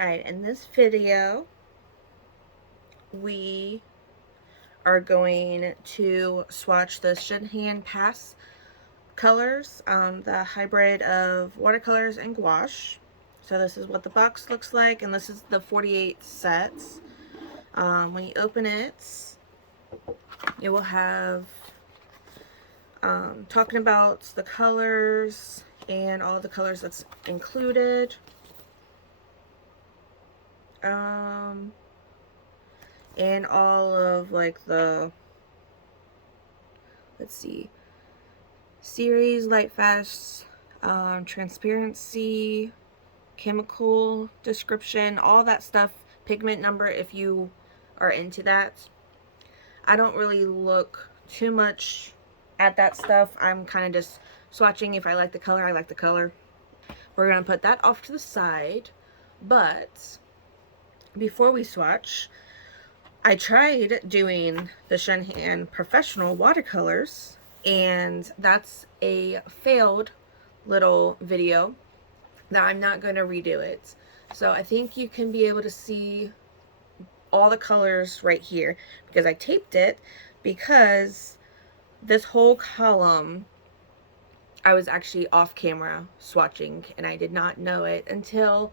Alright, in this video, we are going to swatch the Shinhan PASS colors, the hybrid of watercolors and gouache. So this is what the box looks like, and this is the 48 sets. When you open it, it will have talking about the colors and all the colors that's included. And all of like the, let's see, series, light, fast, transparency, chemical description, all that stuff, pigment number if you are into that. I don't really look too much at that stuff. I'm kind of just swatching. If I like the color, I like the color. We're going to put that off to the side. But before we swatch, I tried doing the Shinhan professional watercolors, and that's a failed little video that I'm not going to redo it. So I think you can be able to see all the colors right here, because I taped it, because this whole column I was actually off camera swatching, and I did not know it until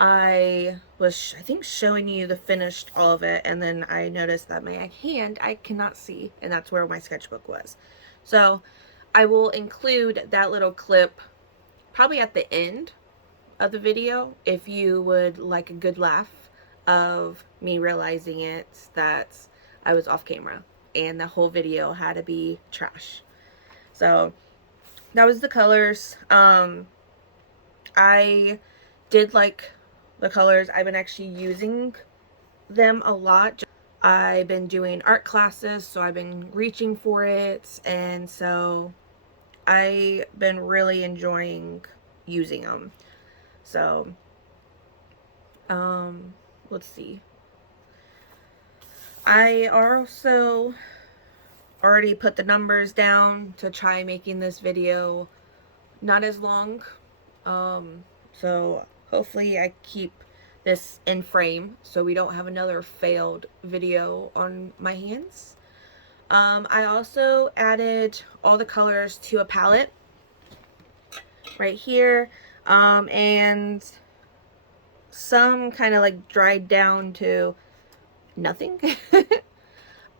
I was, I think, showing you the finished all of it, and then I noticed that my hand I cannot see, and that's where my sketchbook was. So I will include that little clip probably at the end of the video if you would like a good laugh of me realizing it that I was off camera and the whole video had to be trash. So that was the colors. I did like the colors. I've been actually using them a lot. I've been doing art classes, so I've been reaching for it, and so I've been really enjoying using them. So let's see, I also already put the numbers down to try making this video not as long. So hopefully I keep this in frame so we don't have another failed video on my hands. I also added all the colors to a palette right here, and some kind of like dried down to nothing.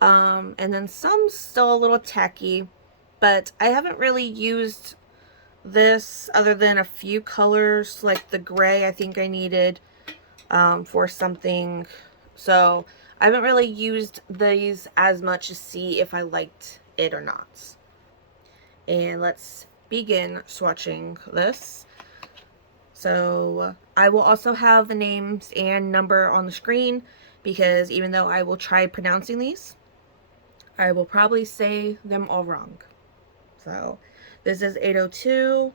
And then some still a little tacky, but I haven't really used this other than a few colors, like the gray I think I needed for something. So I haven't really used these as much to see if I liked it or not. And let's begin swatching this. So I will also have the names and number on the screen, because even though I will try pronouncing these, I will probably say them all wrong. So this is 802,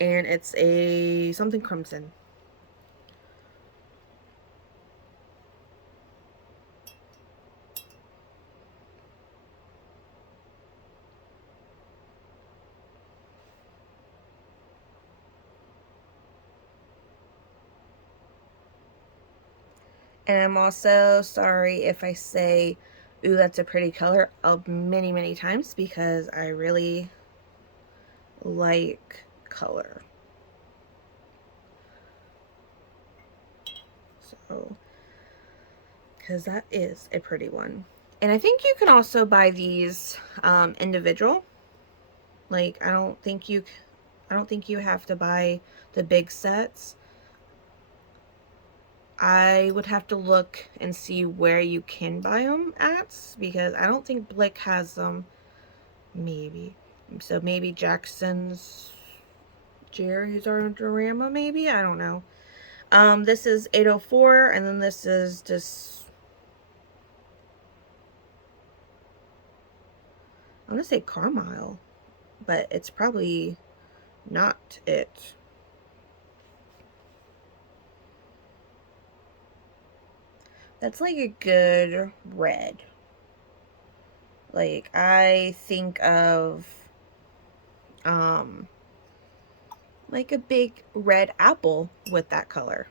and it's a something crimson. And I'm also sorry if I say, ooh, that's a pretty color, many, many times, because I really like color. So, because that is a pretty one. And I think you can also buy these individual. Like, I don't think you have to buy the big sets. I would have to look and see where you can buy them at, because I don't think Blick has them. Maybe. So maybe Jackson's, Jerry's Artorama, maybe? I don't know. This is 804, and then this is just, I'm gonna say Carmine, but it's probably not it. That's like a good red. Like, I think of like a big red apple with that color.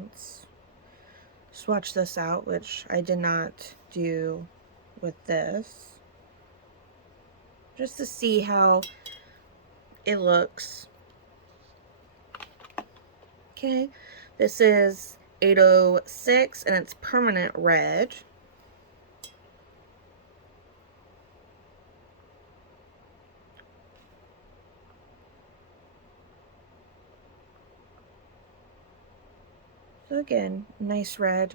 Let's swatch this out, which I did not do with this, just to see how it looks. Okay, this is 806 and it's permanent red. So again, nice red.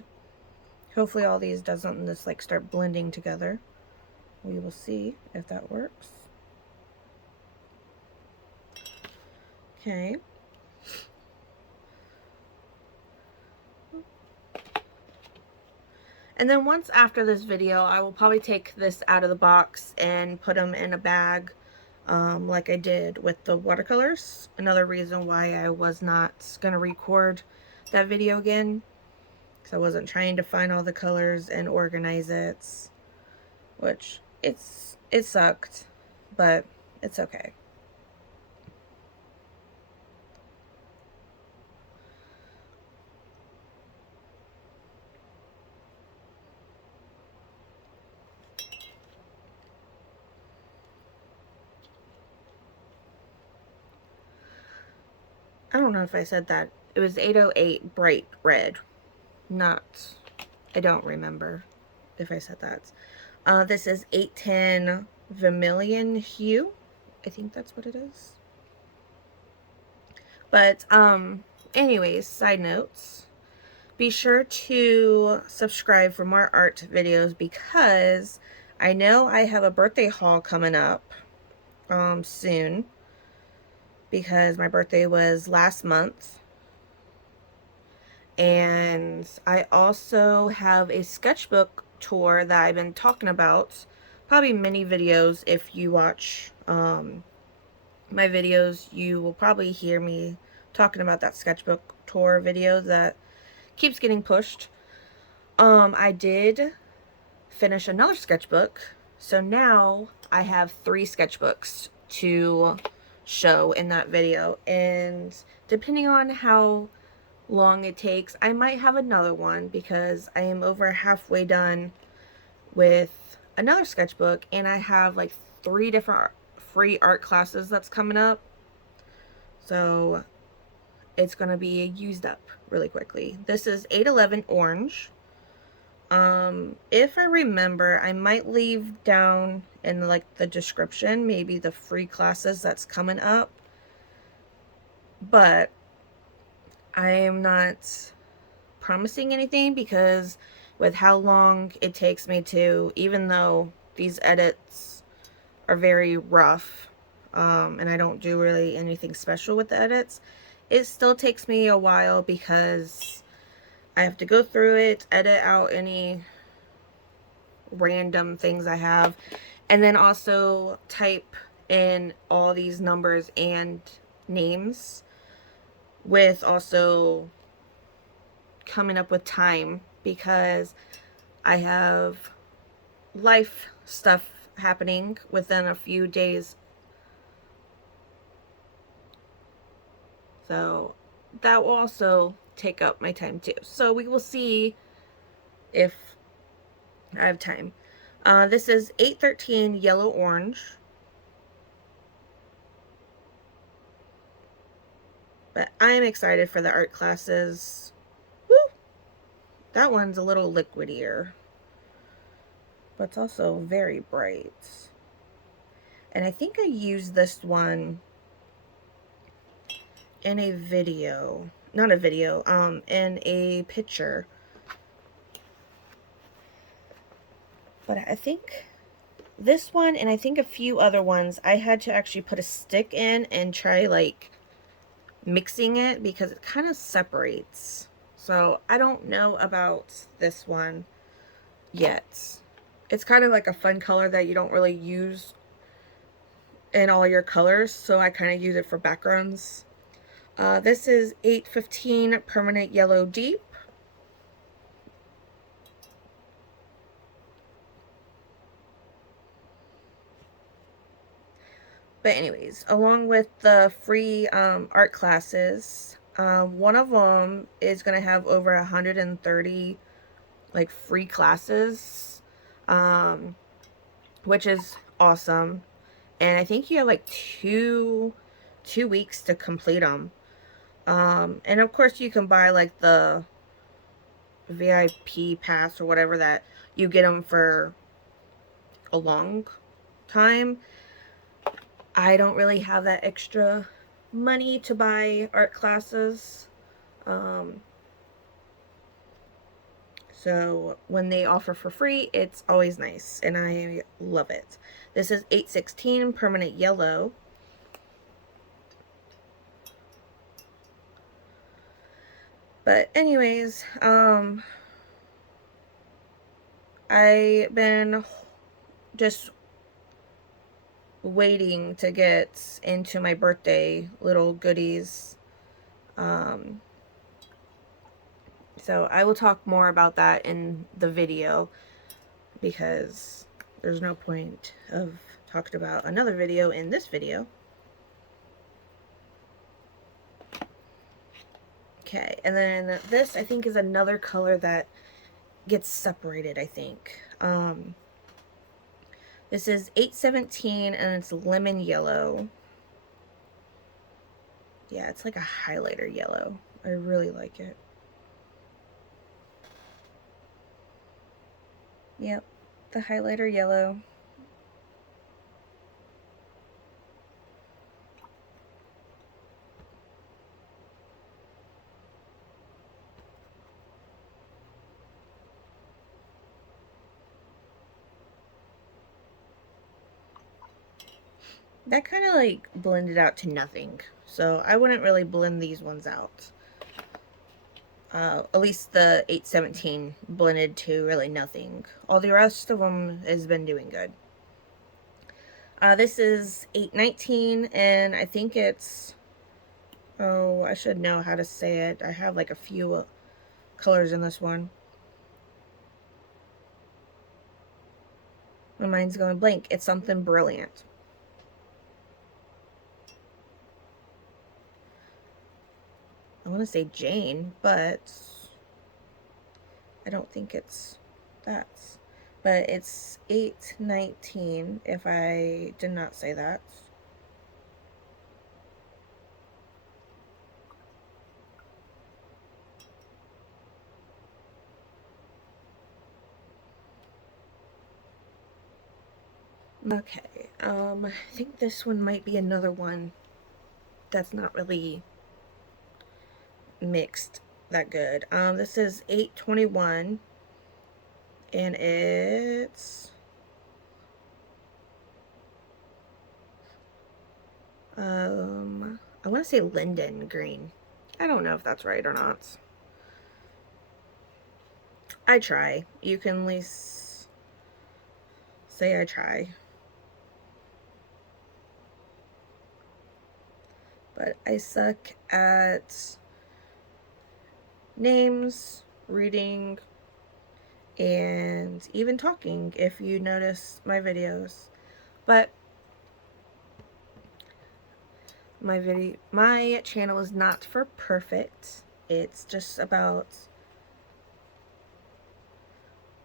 Hopefully all these doesn't just like start blending together. We will see if that works. Okay. And then once after this video, I will probably take this out of the box and put them in a bag, like I did with the watercolors. Another reason why I was not going to record that video again, because I wasn't trying to find all the colors and organize it, which it sucked, but it's okay. I don't know if I said that. It was 808 bright red. Not, I don't remember if I said that. This is 810 vermilion hue. I think that's what it is. But, anyways, side notes. Be sure to subscribe for more art videos because I know I have a birthday haul coming up, soon. Because my birthday was last month. And I also have a sketchbook tour that I've been talking about. Probably many videos. If you watch my videos, you will probably hear me talking about that sketchbook tour video that keeps getting pushed. I did finish another sketchbook. So now I have 3 sketchbooks to show in that video, and depending on how long it takes, I might have another one because I am over halfway done with another sketchbook, and I have like 3 different free art classes that's coming up, so it's gonna be used up really quickly. This is 811 orange. If I remember, I might leave down in like the description maybe the free classes that's coming up, but I am not promising anything because with how long it takes me to, even though these edits are very rough, and I don't do really anything special with the edits, it still takes me a while because I have to go through it, edit out any random things I have, and then also type in all these numbers and names, with also coming up with time because I have life stuff happening within a few days, so that will also take up my time too. So we will see if I have time. This is 813 yellow orange. But I'm excited for the art classes. Woo! That one's a little liquidier, but it's also very bright. And I think I used this one in a video. Not a video, in a picture. But I think this one, and I think a few other ones, I had to actually put a stick in and try like mixing it because it kind of separates. So I don't know about this one yet. It's kind of like a fun color that you don't really use in all your colors, so I kind of use it for backgrounds. This is 815 permanent yellow deep. But anyways, along with the free art classes, one of them is going to have over 130 like free classes, which is awesome. And I think you have like two weeks to complete them. And of course you can buy like the VIP pass or whatever that you get them for a long time. I don't really have that extra money to buy art classes. So when they offer for free, it's always nice, and I love it. This is 816 permanent yellow. But anyways, I've been just waiting to get into my birthday little goodies. So I will talk more about that in the video, because there's no point of talking about another video in this video. Okay, and then this I think is another color that gets separated, I think. This is 817 and it's lemon yellow. Yeah, it's like a highlighter yellow. I really like it. Yep, the highlighter yellow. That kind of like blended out to nothing, so I wouldn't really blend these ones out. At least the 817 blended to really nothing. All the rest of them has been doing good. This is 819, and I think it's, oh, I should know how to say it. I have like a few colors in this one. My mind's going blank. It's something brilliant. I want to say Jane, but I don't think it's that. But it's 819 if I did not say that. Okay, I think this one might be another one that's not really mixed that good. This is 821, and it's I want to say linden green. I don't know if that's right or not. I try. You can at least say I try. But I suck at names, reading, and even talking, if you notice my videos. But my channel is not for perfect. It's just about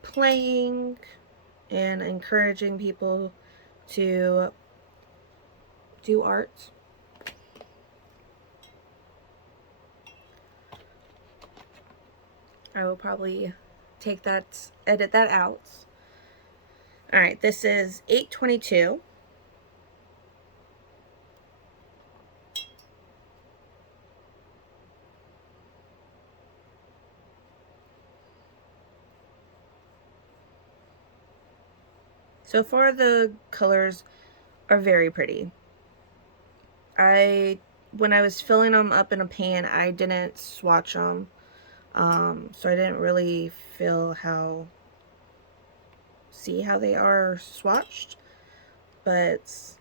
playing and encouraging people to do art. I will probably edit that out. Alright, this is 822. So far the colors are very pretty. When I was filling them up in a pan, I didn't swatch them. So I didn't really see how they are swatched, but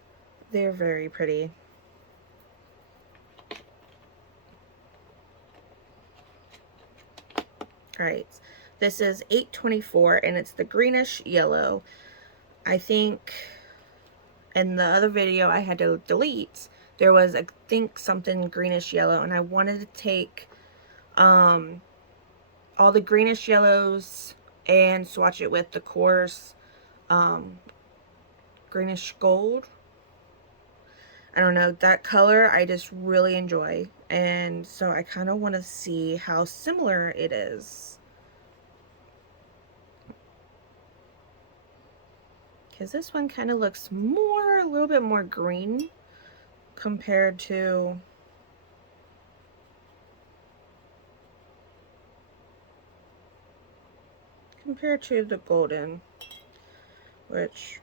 they're very pretty. Alright, this is 824 and it's the greenish yellow. I think in the other video I had to delete, there was, I think, something greenish yellow, and I wanted to take all the greenish yellows and swatch it with the coarse greenish gold. I don't know, that color I just really enjoy, and so I kind of want to see how similar it is. Because this one kind of looks more, a little bit more green compared to the golden, which,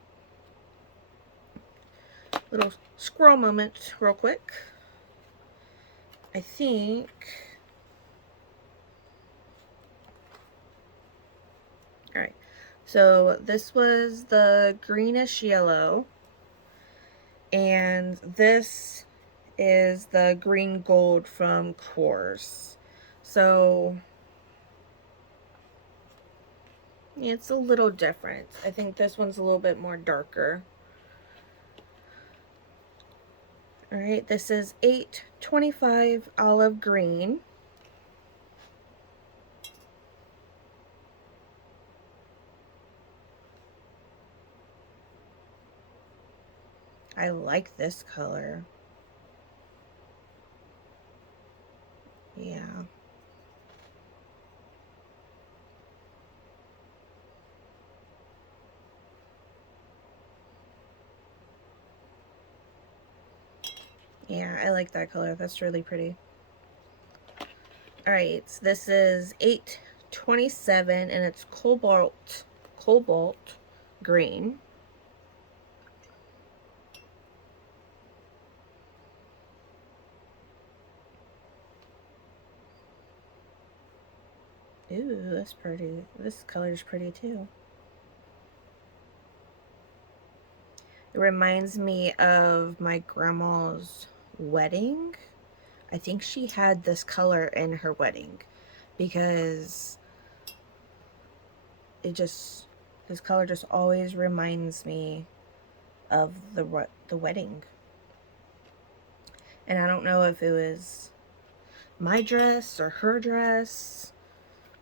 little squirrel moment real quick. I think, all right, so this was the greenish yellow, and this is the green gold from Course. So it's a little different. I think this one's a little bit more darker. All right, this is 825 olive green. I like this color. Yeah. Yeah, I like that color. That's really pretty. All right, this is 827 and it's cobalt green. Ooh, that's pretty. This color's pretty too. It reminds me of my grandma's wedding. I think she had this color in her wedding because this color just always reminds me of the wedding. And I don't know if it was my dress or her dress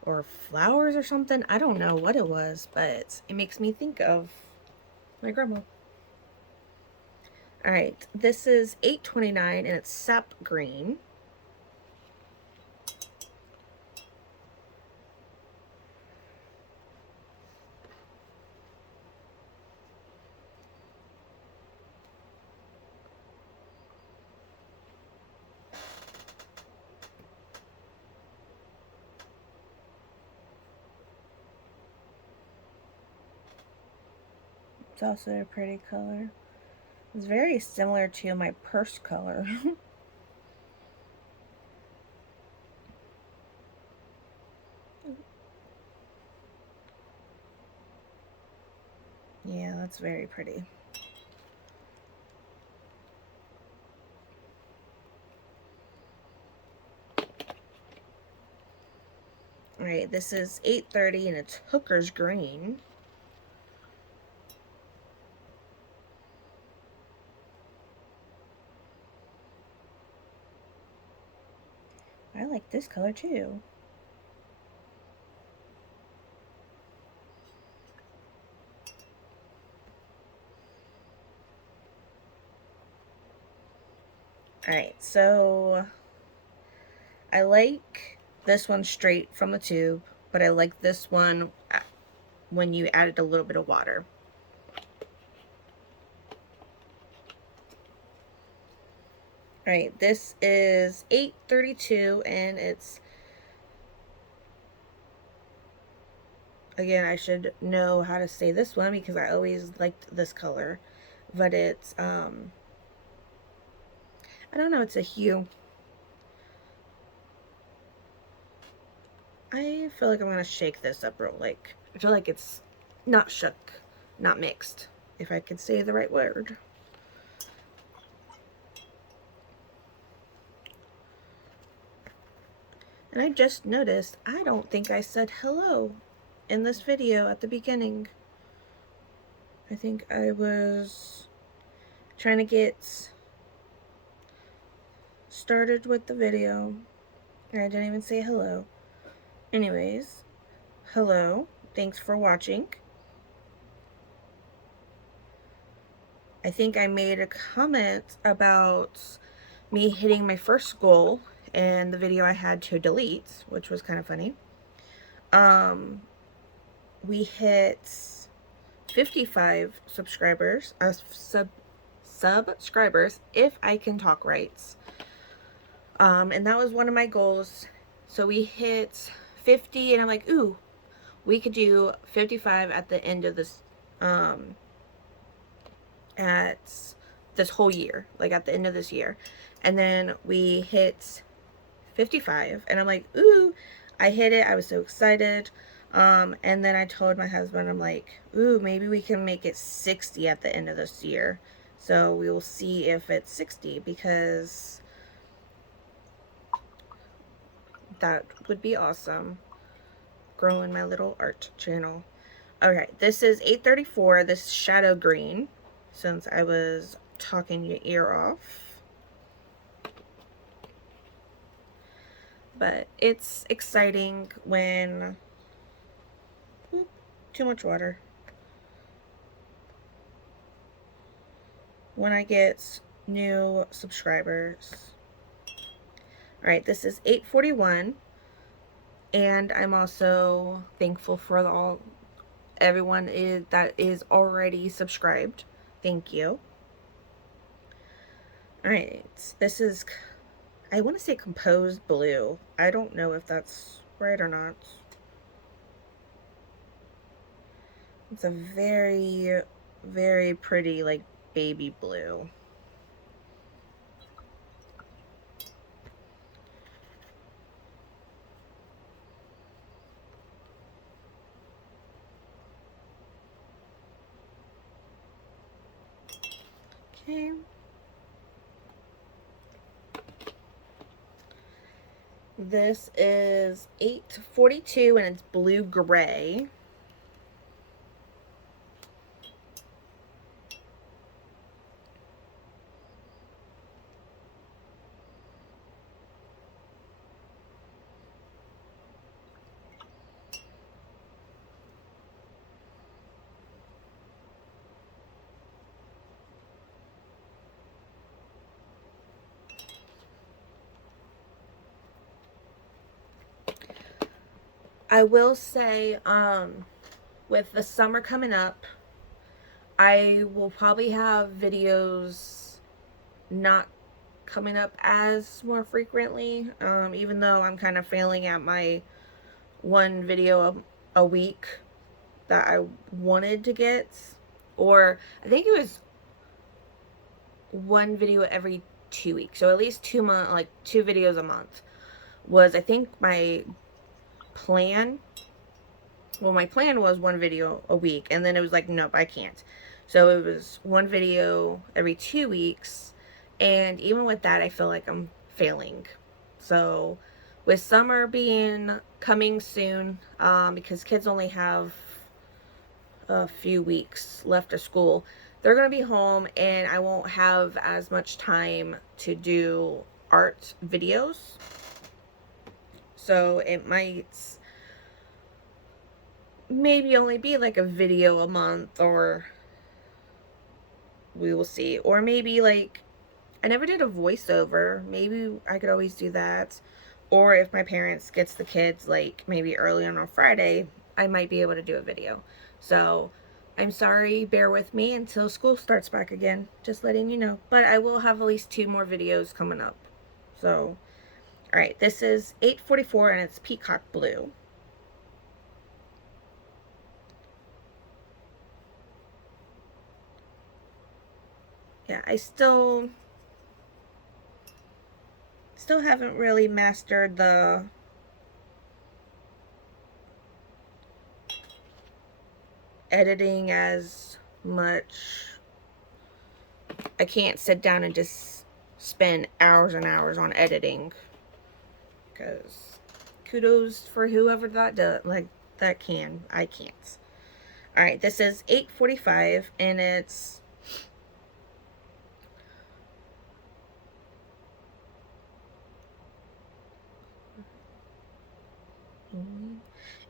or flowers or something. I don't know what it was, but it makes me think of my grandma. All right, this is 829 and it's sap green. It's also a pretty color. It's very similar to my purse color. Yeah, that's very pretty. Alright, this is 830 and it's hooker's green. I like this color too. Alright, so I like this one straight from the tube, but I like this one when you added a little bit of water. Alright, this is 832 and it's, again, I should know how to say this one because I always liked this color, but it's I don't know, it's a hue. I feel like I'm gonna shake this up real like. I feel like it's not shook, not mixed, if I could say the right word. And I just noticed, I don't think I said hello in this video at the beginning. I think I was trying to get started with the video. And I didn't even say hello. Anyways, hello. Thanks for watching. I think I made a comment about me hitting my first goal in the video I had to delete, which was kind of funny. We hit 55 subscribers, subscribers, if I can talk right. And that was one of my goals. So we hit 50, and I'm like, ooh, we could do 55 at the end of this, at this whole year, like at the end of this year. And then we hit 55, and I'm like, ooh, I hit it. I was so excited. And then I told my husband, I'm like, ooh, maybe we can make it 60 at the end of this year. So we will see if it's 60, because that would be awesome. Growing my little art channel. Okay, this is 834. This is shadow green, since I was talking your ear off. But it's exciting when... Oop, too much water. When I get new subscribers. Alright, this is 841. And I'm also thankful for everyone that is already subscribed. Thank you. Alright, this is, I want to say composed blue. I don't know if that's right or not. It's a very, very pretty, like, baby blue. Okay. This is 842, and it's blue gray. I will say, with the summer coming up, I will probably have videos not coming up as more frequently, even though I'm kind of failing at my one video a week that I wanted to get. Or I think it was one video every 2 weeks, so at least 2 months, like 2 videos a month was, I think, my plan. Well, my plan was one video a week, and then it was like, nope, I can't. So it was one video every 2 weeks, and even with that, I feel like I'm failing. So with summer coming soon, because kids only have a few weeks left of school, they're going to be home, and I won't have as much time to do art videos. So it might maybe only be like a video a month, or we will see. Or maybe, like, I never did a voiceover. Maybe I could always do that. Or if my parents gets the kids, like, maybe early on a Friday, I might be able to do a video. So I'm sorry, bear with me until school starts back again. Just letting you know. But I will have at least 2 more videos coming up. So, alright, this is 844, and it's peacock blue. Yeah, I still haven't really mastered the editing as much. I can't sit down and just spend hours and hours on editing, because kudos for whoever that does, like, that can. I can't. Alright, this is 845, and it's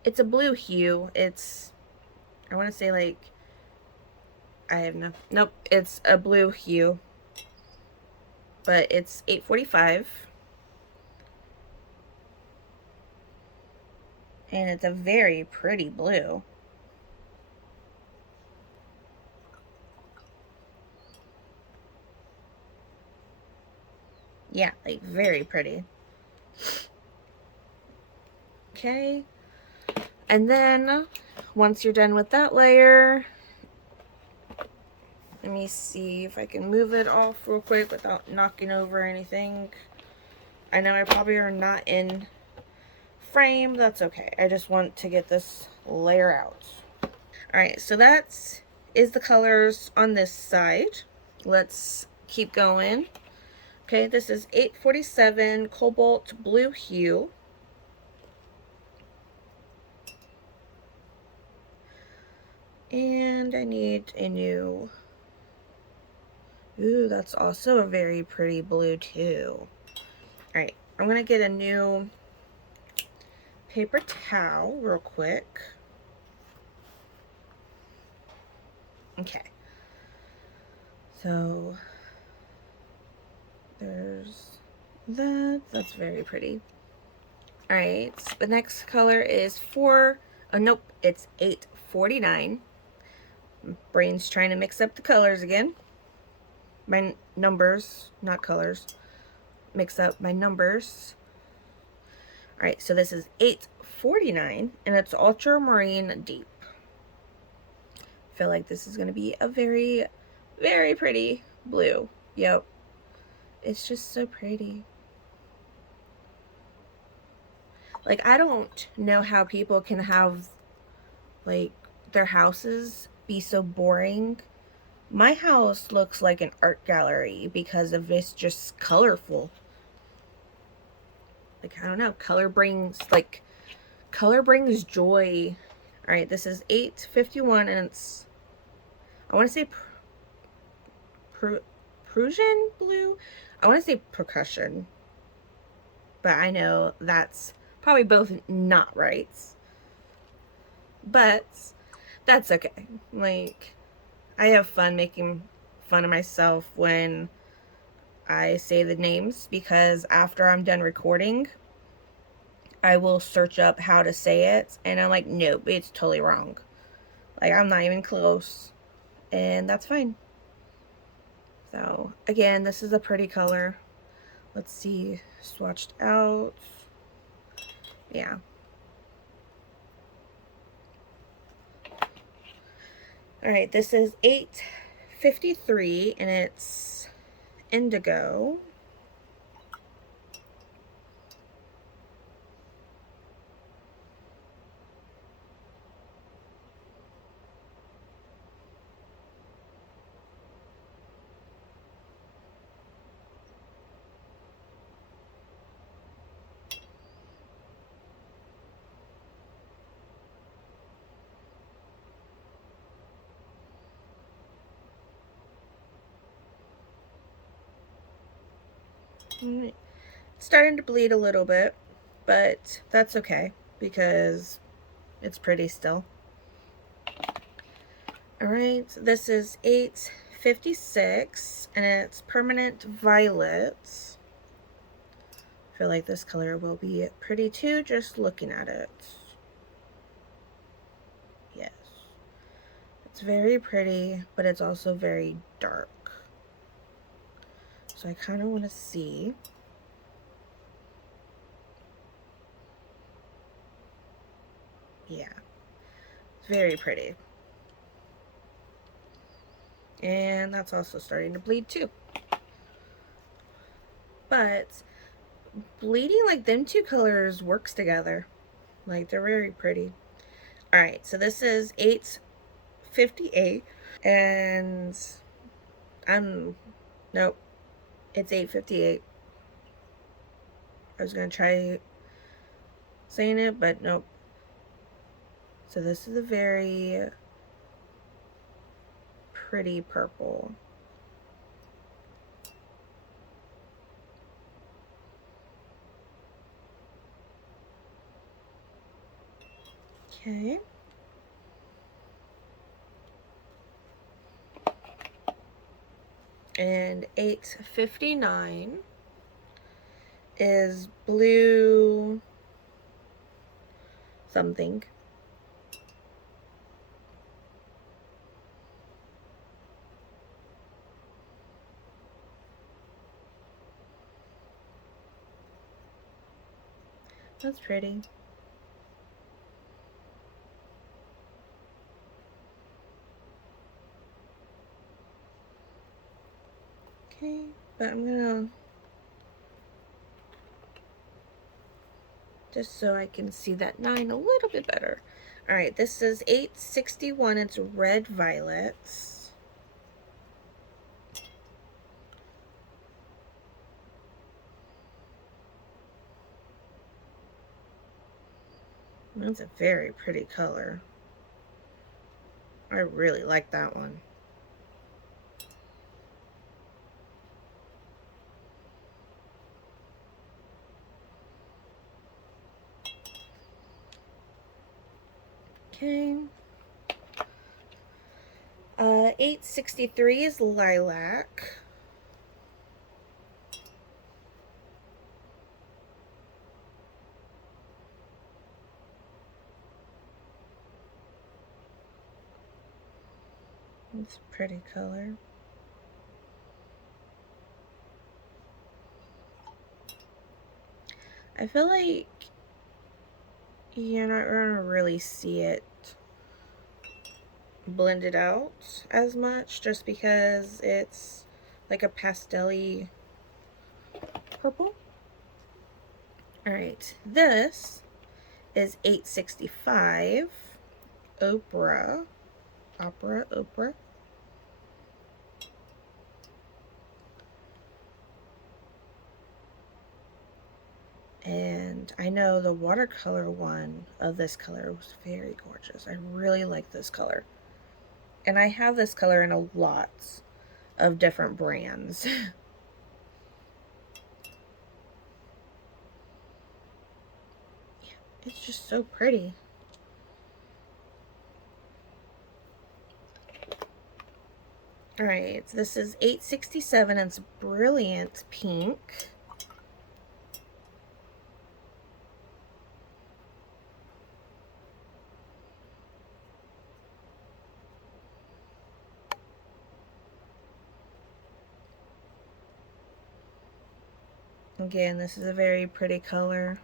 It's a blue hue. It's, I want to say like, I have no, nope, it's a blue hue, but it's $8.45. And it's a very pretty blue. Yeah, like very pretty. Okay. And then once you're done with that layer, let me see if I can move it off real quick without knocking over anything. I know I probably are not in frame. That's okay. I just want to get this layer out. Alright, so that is the colors on this side. Let's keep going. Okay, this is 847 Cobalt Blue Hue. And I need a new... Ooh, that's also a very pretty blue too. Alright, I'm going to get a new paper towel real quick. Okay. So, there's that. That's very pretty. Alright, the next color is nope, it's 849. Brain's trying to mix up the colors again. My numbers, not colors. Mix up my numbers. Alright, so this is 849, and it's Ultramarine Deep. I feel like this is going to be a very, very pretty blue. Yep. It's just so pretty. Like, I don't know how people can have, like, their houses be so boring. My house looks like an art gallery because of it's just colorful. Like, I don't know, color brings joy. All right, this is 851, and it's, I want to say Prussian blue. I want to say percussion, but I know that's probably both not right. But that's okay. Like, I have fun making fun of myself when I say the names, because after I'm done recording, I will search up how to say it, and I'm like, nope, it's totally wrong. Like, I'm not even close, and that's fine. So, again, this is a pretty color. Let's see, swatched out. Yeah. Alright, this is 853, and it's indigo. It's starting to bleed a little bit, but that's okay because it's pretty still. Alright, this is 856, and it's Permanent Violet. I feel like this color will be pretty too, just looking at it. Yes. It's very pretty, but it's also very dark. So I kind of want to see. Yeah. It's very pretty. And that's also starting to bleed too. But bleeding like them two colors works together. Like, they're very pretty. Alright, so this is 858. And nope. It's 858. I was going to try saying it, but nope. So this is a very pretty purple. Okay. And 859 is blue something. That's pretty. Okay, but I'm gonna, just so I can see that 9 a little bit better. All right, this is 861. It's red violets. That's a very pretty color. I really like that one. Okay. 863 is lilac. It's a pretty color. I feel like you're not gonna really see it blended out as much just because it's like a pastel-y purple. Alright, this is 865 Opera. And I know the watercolor one of this color was very gorgeous. I really like this color. And I have this color in a lot of different brands. It's just so pretty. Alright, this is 867. It's brilliant pink. Again, this is a very pretty color.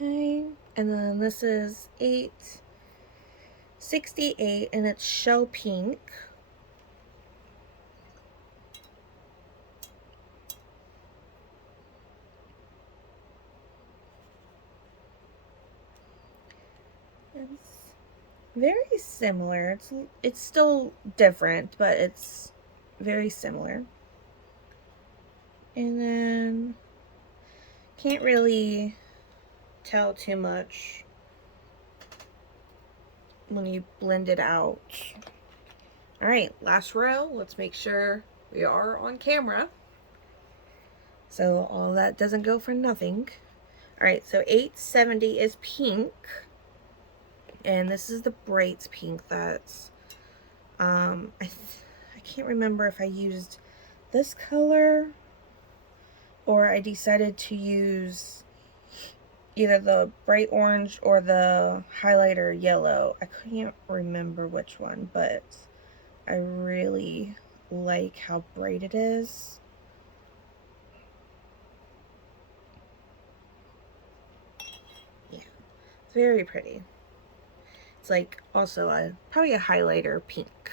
Okay, and then this is 868 and it's shell pink. It's very similar. It's still different, but it's very similar. And then can't really tell too much when you blend it out. All right, last row. Let's make sure we are on camera, so all that doesn't go for nothing. All right, so 870 is pink, and this is the bright pink. That's I can't remember if I used this color or I decided to use either the bright orange or the highlighter yellow. I can't remember which one, but I really like how bright it is. Yeah, it's very pretty. It's like also probably a highlighter pink.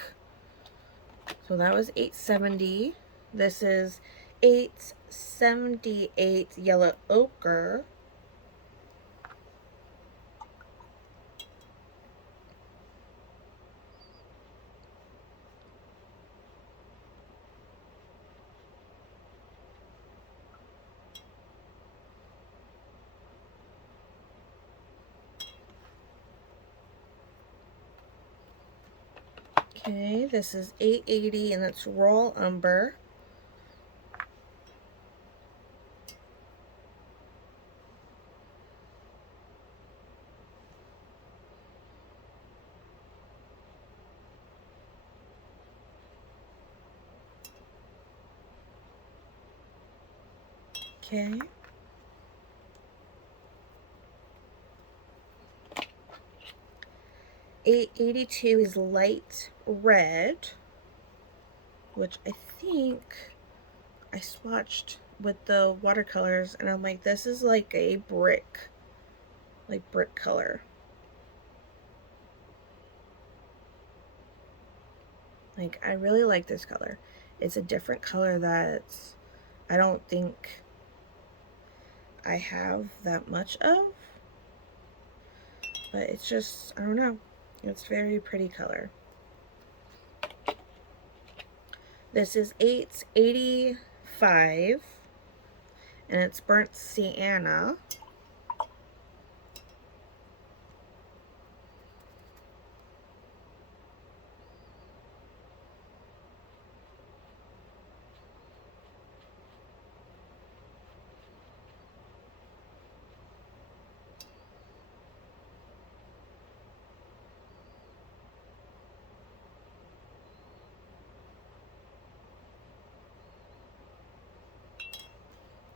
So that was 870. This is 878 yellow ochre. Okay, this is 880 and it's raw umber. Okay. $8.82 is light red, which I think I swatched with the watercolors, and I'm like, this is like a brick color. Like, I really like this color. It's a different color that I don't think I have that much of, but it's just, I don't know, it's very pretty color. This is 885 and it's burnt sienna.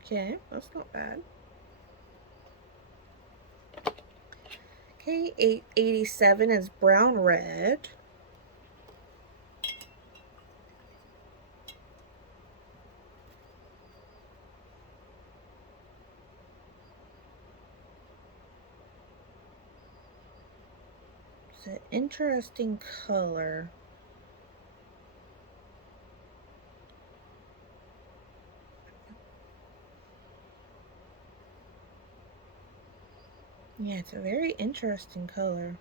Okay, that's not bad. Okay, 887 is brown red. It's an interesting color. Yeah, it's a very interesting color.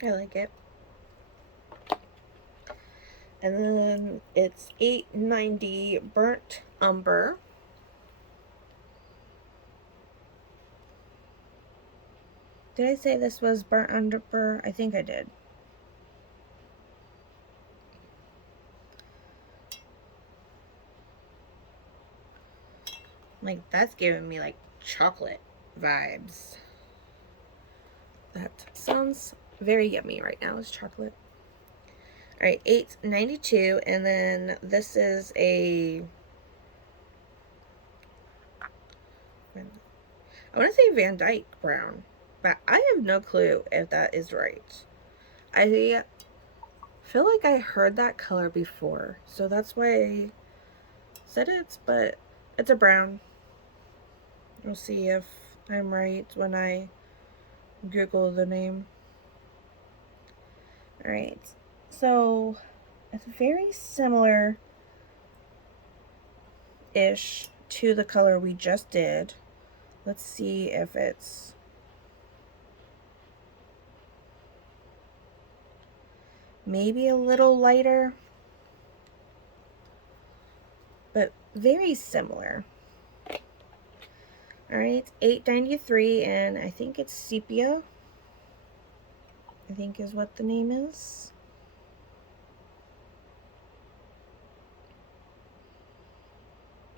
I like it. And then it's 890 burnt umber. Did I say this was burnt umber? I think I did. Like, that's giving me like chocolate vibes. That sounds very yummy right now, is chocolate. Alright, 892, and then this is a, I want to say Van Dyke brown, but I have no clue if that is right. I feel like I heard that color before, so that's why I said it, but it's a brown. We'll see if I'm right when I Google the name. Alright, so it's very similar-ish to the color we just did. Let's see if it's maybe a little lighter, but very similar. Alright, 893, and I think it's sepia, I think is what the name is.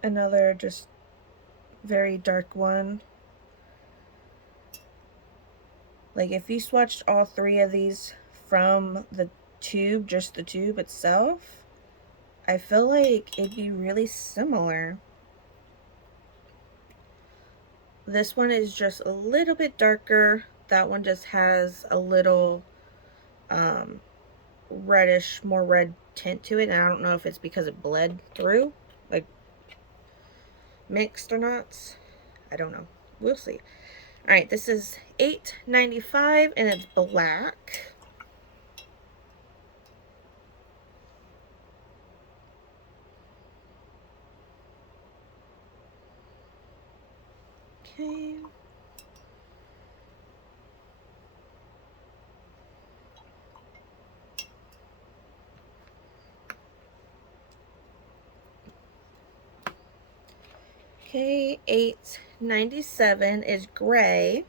Another just very dark one. Like, if you swatched all three of these from the tube, just the tube itself, I feel like it'd be really similar. This one is just a little bit darker. That one just has a little reddish, more red tint to it, and I don't know if it's because it bled through, like mixed or not. I don't know. We'll see. Alright, this is $8.95 and it's black. Okay. Okay, $8.97 is gray.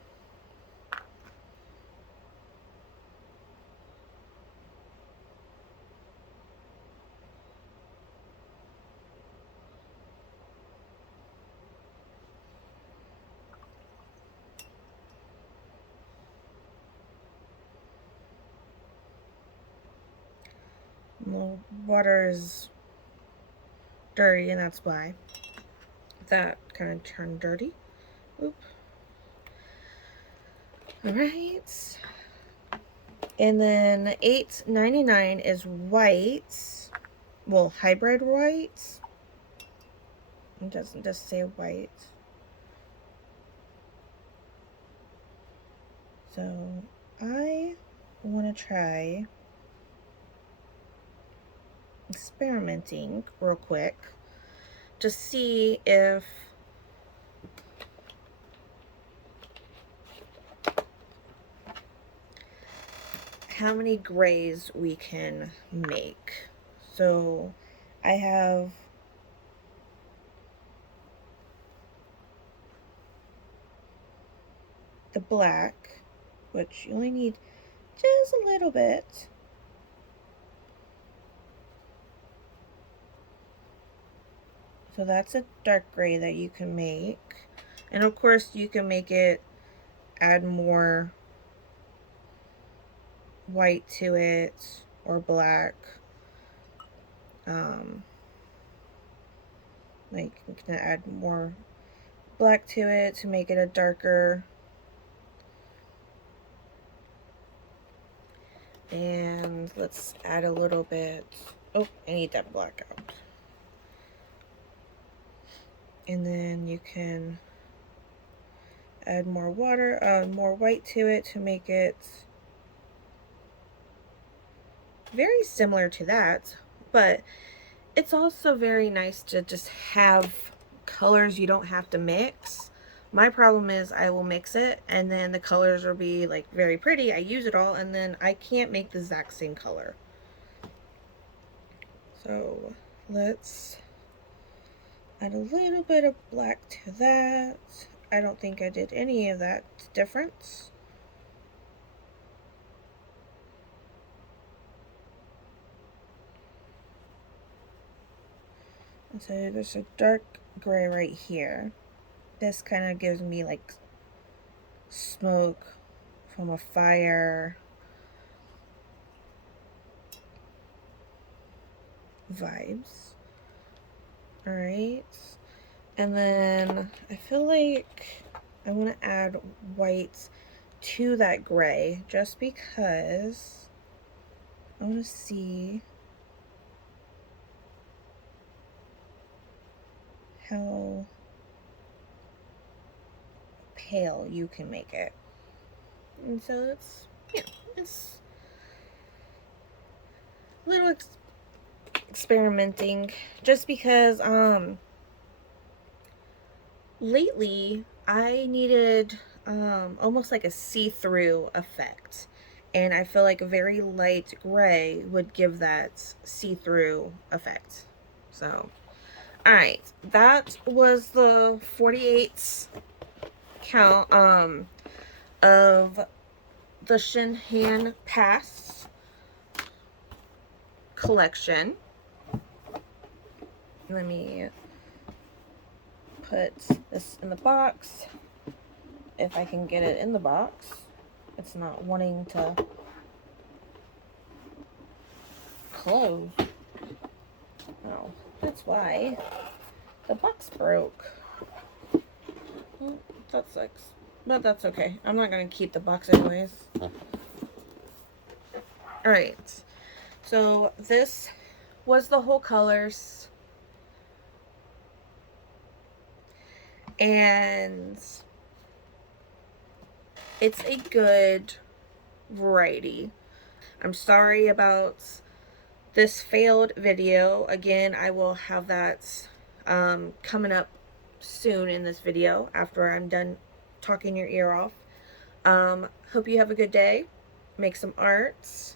The water is dirty, and that's why that kind of turned dirty. Oop. All right. And then $8.99 is white. Well, hybrid white. It doesn't just say white. So I want to try experimenting real quick to see if how many grays we can make. So I have the black, which you only need just a little bit. So that's a dark gray that you can make. And of course you can make it, add more white to it or black. Like you can add more black to it to make it a darker. And let's add a little bit. Oh, I need that black out. And then you can add more water, more white to it to make it very similar to that. But it's also very nice to just have colors you don't have to mix. My problem is I will mix it and then the colors will be like very pretty. I use it all and then I can't make the exact same color. So let's add a little bit of black to that. I don't think I did any of that difference. And so there's a dark gray right here. This kind of gives me like smoke from a fire vibes. All right. And then I feel like I want to add white to that gray just because I want to see how pale you can make it. And so it's, yeah, it's a little experimenting just because lately I needed almost like a see-through effect, and I feel like a very light gray would give that see-through effect. So alright, that was the 48 count of the Shinhan PASS collection. Let me put this in the box. If I can get it in the box. It's not wanting to close. Oh, that's why the box broke. Well, that sucks. But that's okay. I'm not going to keep the box anyways. Alright. So this was the whole colors. And it's a good variety. I'm sorry about this failed video. Again, I will have that coming up soon in this video after I'm done talking your ear off. Hope you have a good day. Make some arts.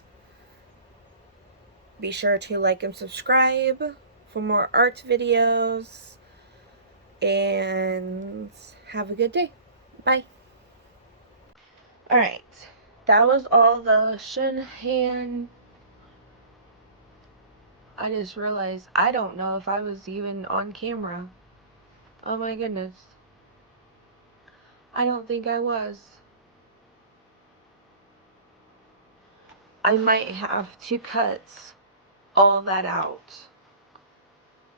Be sure to like and subscribe for more art videos. and have a good day. Bye. Alright, that was all the Shinhan. I just realized I don't know if I was even on camera. Oh my goodness. I don't think I was. I might have to cut all that out.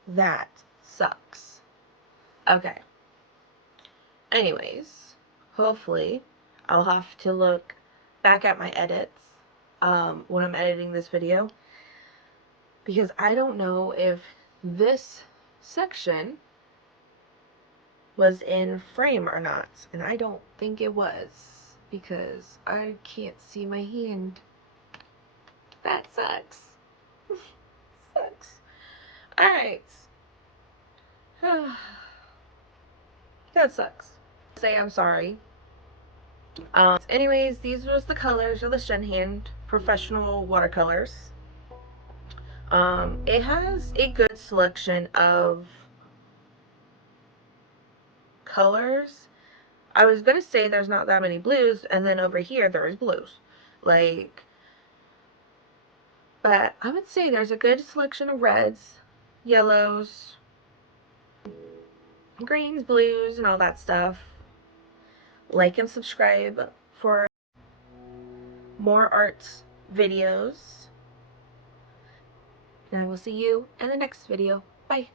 That sucks. Okay. Anyways, hopefully I'll have to look back at my edits when I'm editing this video, because I don't know if this section was in frame or not, and I don't think it was, because I can't see my hand. That sucks. Sucks. Alright. That sucks. Say I'm sorry. Anyways, these was the colors of the Shinhan professional watercolors. It has a good selection of colors. I was gonna say there's not that many blues, and then over here there's blues. Like, but I would say there's a good selection of reds, yellows, greens, blues, and all that stuff. Like and subscribe for more arts videos. And I will see you in the next video. Bye.